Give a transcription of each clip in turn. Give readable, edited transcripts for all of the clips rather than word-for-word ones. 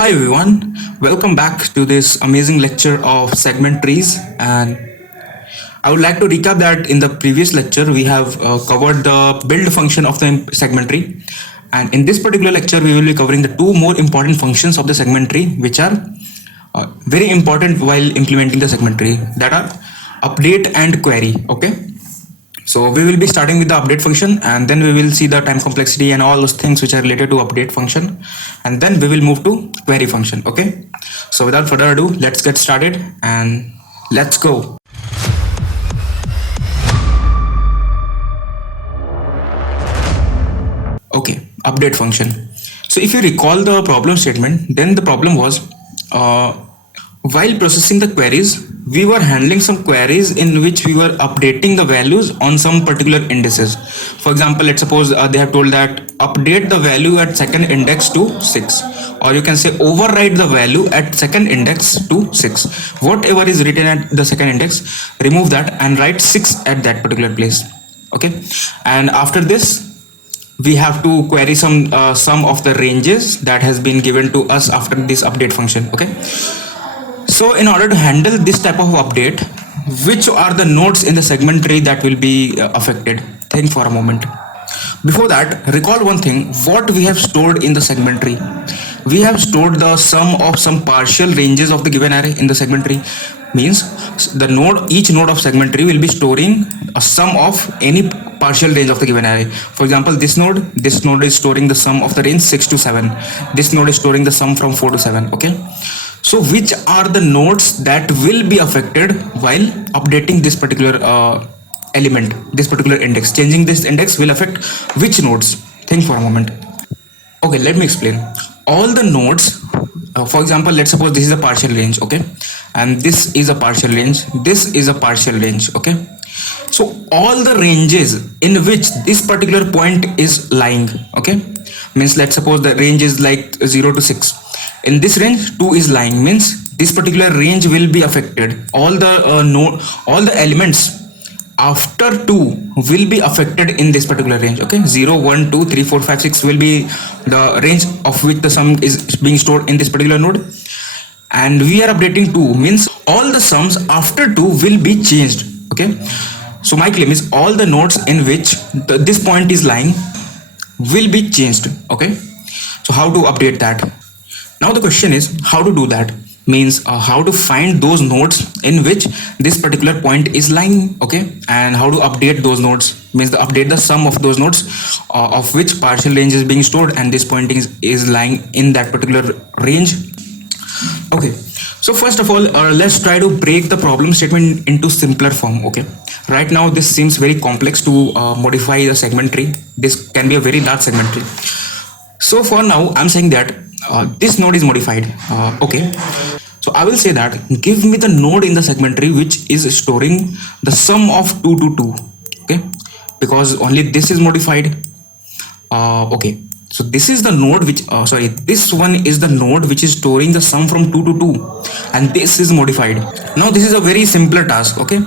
Hi everyone, welcome back to this amazing lecture of segment trees. And I would like to recap that in the previous lecture we have covered the build function of the segment tree, and in this particular lecture we will be covering the two more important functions of the segment tree, which are very important while implementing the segment tree, that are update and query. Okay, so we will be starting with the update function, and then we will see the time complexity and all those things which are related to update function, and then we will move to query function. Okay, so without further ado, let's get started and let's go. Okay, update function. So if you recall the problem statement, then the problem was uh, while processing the queries, we were handling some queries in which we were updating the values on some particular indices. For example, let's suppose they have told that update the value at second index to 6, or you can say override the value at second index to 6. Whatever is written at the second index, remove that and write 6 at that particular place. Okay, and after this we have to query some of the ranges that has been given to us after this update function. Okay, so in order to handle this type of update, which are the nodes in the segment tree that will be affected? Think for a moment. Before that, recall one thing: what we have stored in the segment tree. We have stored the sum of some partial ranges of the given array in the segment tree. Means each node of segment tree will be storing a sum of any partial range of the given array. For example, this node is storing the sum of the range 6 to 7. This node is storing the sum from 4 to 7. Okay, so which are the nodes that will be affected while updating this particular element, this particular index? Changing this index will affect which nodes? Think for a moment. Okay, let me explain. All the nodes, for example, let's suppose this is a partial range. Okay, and this is a partial range, this is a partial range. Okay, so all the ranges in which this particular point is lying, okay, means let's suppose the range is like 0 to 6. In this range 2 is lying, means this particular range will be affected. All the elements after 2 will be affected in this particular range. Okay, 0 1 2 3 4 5 6 will be the range of which the sum is being stored in this particular node, and we are updating 2, means all the sums after 2 will be changed. Okay, so my claim is all the nodes in which this point is lying will be changed. Okay, so how to update that? Now the question is how to do that, means how to find those nodes in which this particular point is lying. Okay, and how to update those nodes, means update the sum of those nodes of which partial range is being stored and this point is lying in that particular range. Okay, so first of all, let's try to break the problem statement into simpler form. Okay, right now this seems very complex to modify the segment tree. This can be a very large segment tree. So for now I'm saying that this node is modified. Okay, so I will say that give me the node in the segment tree which is storing the sum of 2 to 2. Okay, because only this is modified. Okay, so this is the node which this one is the node which is storing the sum from 2 to 2, and this is modified. Now this is a very simpler task. Okay,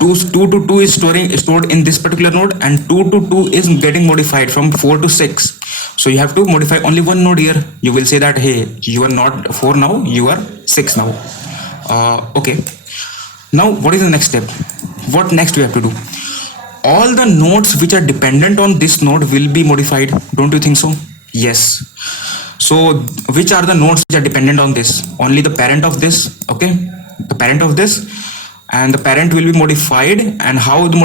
2 to 2 is stored in this particular node, and 2 to 2 is getting modified from 4 to 6. So you have to modify only one node here. You will say that, hey, you are not 4 now, you are 6 now. Okay, now what is the next step? What next we have to do? All the nodes which are dependent on this node will be modified. Don't you think so? Yes. So which are the nodes which are dependent on this? Only the parent of this. Okay, the parent of this, and the parent will be modified. And how the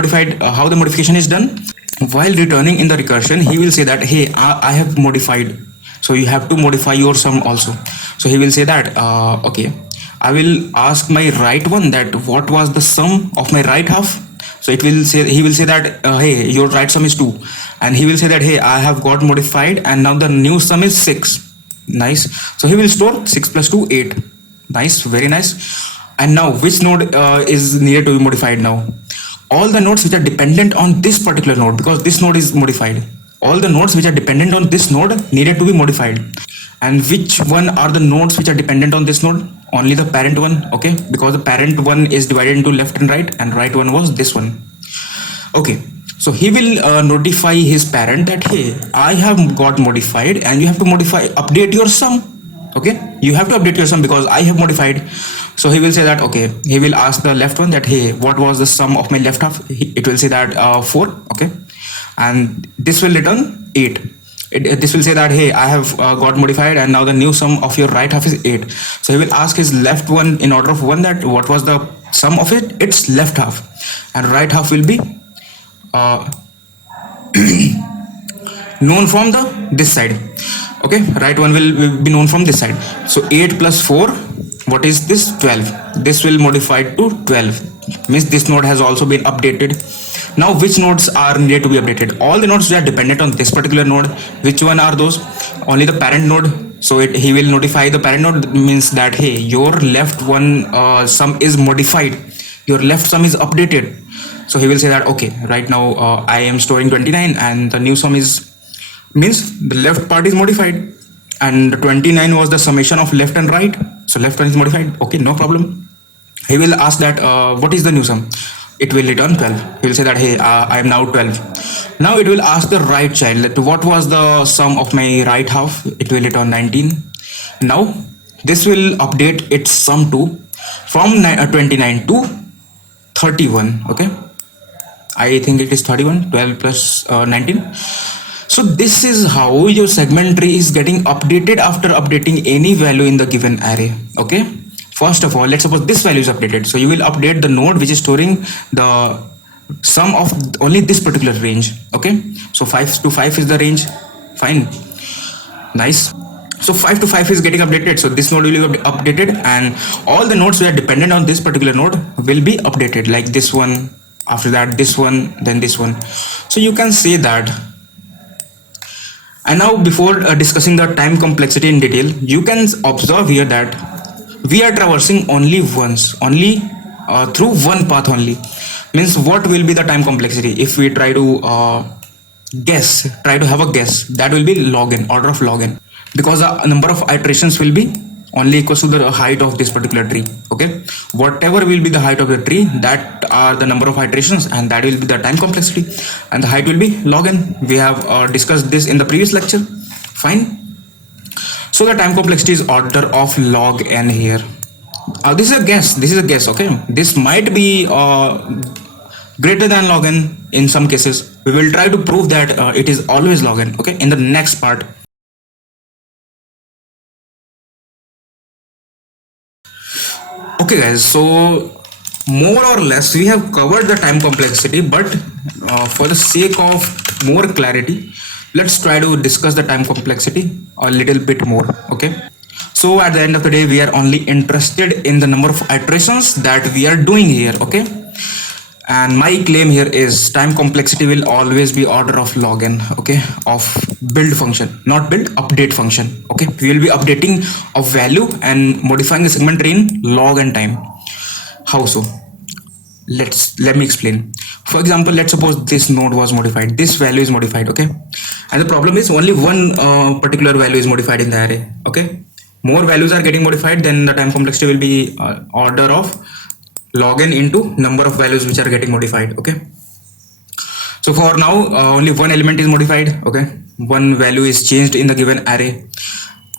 modification is done? While returning in the recursion, he will say that, hey, I have modified, so you have to modify your sum also. So he will say that okay, I will ask my right one that what was the sum of my right half. So he will say that hey, your right sum is 2, and he will say that, hey, I have got modified and now the new sum is 6. Nice. So he will store 6 plus 2 8. Nice, very nice. And now which node is needed to be modified now? All the nodes which are dependent on this particular node, because this node is modified. All the nodes which are dependent on this node needed to be modified. And which one are the nodes which are dependent on this node? Only the parent one. Okay, because the parent one is divided into left and right one was this one. Okay, so he will notify his parent that, hey, I have got modified and you have to update your sum. Okay, you have to update your sum because I have modified. So he will say that, okay, he will ask the left one that, hey, what was the sum of my left half? It will say that 4. Okay, and this will return 8. This will say that, hey, I have got modified and now the new sum of your right half is 8. So he will ask his left one in order of 1 that what was the sum of it, its left half, and right half will be uh, known from the this side. Okay, right one will be known from this side. So 8 plus 4, what is this? 12. This will modify to 12, means this node has also been updated. Now which nodes are needed to be updated? All the nodes that are dependent on this particular node. Which one are those? Only the parent node. So he will notify the parent node, means that, hey, your left one sum is modified, your left sum is updated. So he will say that, okay, right now I am storing 29 and the new sum is, means the left part is modified, and 29 was the summation of left and right, so left one is modified. Okay, no problem. He will ask that what is the new sum? It will return 12. He will say that, hey, I am now 12. Now it will ask the right child that what was the sum of my right half? It will return 19. Now this will update its sum to from 29 to 31. Okay, I think it is 31. 12 plus 19. So this is how your segment tree is getting updated after updating any value in the given array. Okay, first of all, let's suppose this value is updated. So you will update the node which is storing the sum of only this particular range. Okay, so 5 to 5 is the range. Fine, nice. So 5 to 5 is getting updated. So this node will be updated, and all the nodes that are dependent on this particular node will be updated, like this one, after that this one, then this one. So you can say that. And now before discussing the time complexity in detail, you can observe here that we are traversing only once, only through one path only. Means what will be the time complexity if we try to try to have a guess? That will be log n, order of log n, because the number of iterations will be only equals to the height of this particular tree. Okay, whatever will be the height of the tree, that are the number of iterations, and that will be the time complexity, and the height will be log n. We have discussed this in the previous lecture. Fine. So the time complexity is order of log n here. This is a guess. This is a guess. Okay, this might be greater than log n in some cases. We will try to prove that it is always log n. Okay, in the next part. Okay guys, so more or less we have covered the time complexity, but for the sake of more clarity, let's try to discuss the time complexity a little bit more. Okay, so at the end of the day, we are only interested in the number of iterations that we are doing here. Okay, and my claim here is time complexity will always be order of log n. Okay, of build function, not build, update function. Okay, we will be updating a value and modifying the segment tree in log n time. How so? Let me explain. For example, let's suppose this node was modified, this value is modified. Okay, and the problem is only one particular value is modified in the array. Okay, more values are getting modified, then the time complexity will be order of log n into number of values which are getting modified. Okay, so for now only one element is modified. Okay, one value is changed in the given array,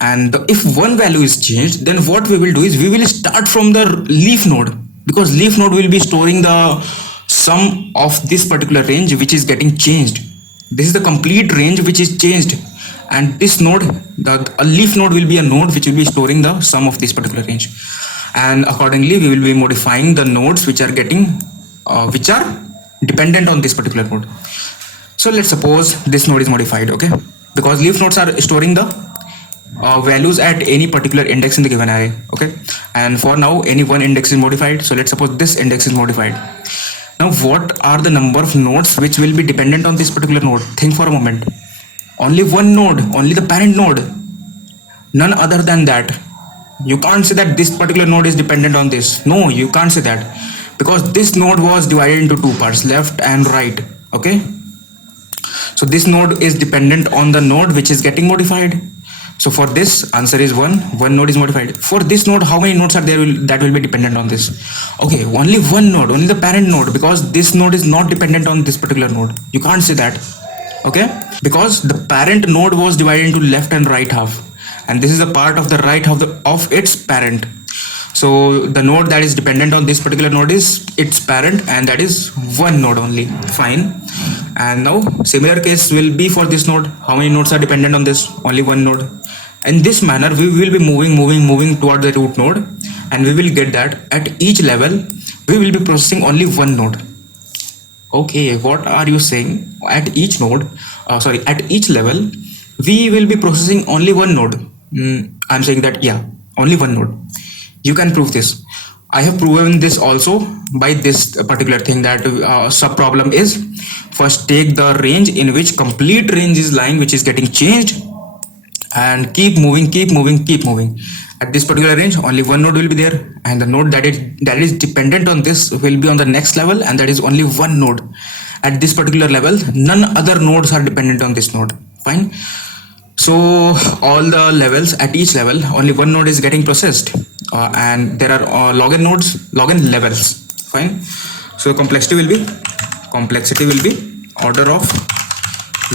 and if one value is changed, then what we will do is we will start from the leaf node, because leaf node will be storing the sum of this particular range which is getting changed. This is the complete range which is changed, and this node, a leaf node, will be a node which will be storing the sum of this particular range, and accordingly we will be modifying the nodes which are getting which are dependent on this particular node. So let's suppose this node is modified. Okay, because leaf nodes are storing the values at any particular index in the given array. Okay, and for now any one index is modified, so let's suppose this index is modified. Now what are the number of nodes which will be dependent on this particular node? Think for a moment. Only one node, only the parent node, none other than that. You can't say that this particular node is dependent on this. No, you can't say that, because this node was divided into two parts, left and right. Okay, so this node is dependent on the node which is getting modified. So for this, answer is one node is modified. For this node, how many nodes are there that will be dependent on this? Okay, only one node, only the parent node, because this node is not dependent on this particular node. You can't say that. Okay, because the parent node was divided into left and right half, and this is a part of the right of its parent. So the node that is dependent on this particular node is its parent, and that is one node only. Fine. And now similar case will be for this node. How many nodes are dependent on this? Only one node. In this manner we will be moving toward the root node, and we will get that at each level we will be processing only one node. Okay, what are you saying? At each node, at each level we will be processing only one node. I'm saying that, yeah, only one node. You can prove this. I have proven this also by this particular thing, that sub problem is, first take the range in which complete range is lying, which is getting changed, and keep moving. At this particular range only one node will be there, and the node that is dependent on this will be on the next level, and that is only one node. At this particular level none other nodes are dependent on this node. Fine. So all the levels, at each level only one node is getting processed, and there are log n levels. Fine. So complexity will be order of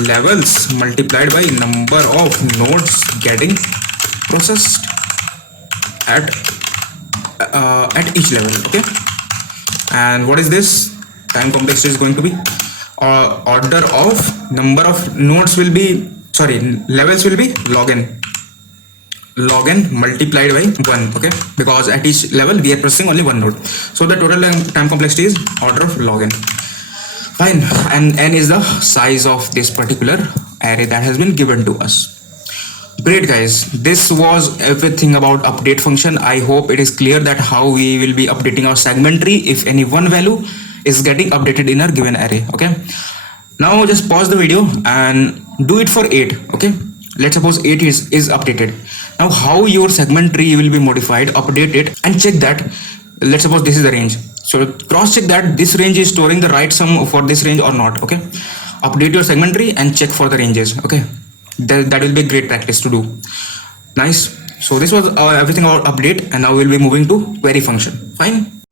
levels multiplied by number of nodes getting processed at each level. Okay. And what is this? Time complexity is going to be order of number of nodes will be, levels will be log n multiplied by 1. Okay, because at each level we are processing only one node, so the total time complexity is order of log n. Fine. And n is the size of this particular array that has been given to us. Great guys, this was everything about update function. I hope it is clear that how we will be updating our segment tree if any one value is getting updated in our given array. Okay, now just pause the video and do it for 8. Okay, let's suppose 8 is updated. Now how your segment tree will be modified, update it and check that, let's suppose this is the range, so cross check that this range is storing the right sum for this range or not. Okay, update your segment tree and check for the ranges. Okay, that will be a great practice to do. Nice. So this was everything about update, and now we'll be moving to query function. Fine.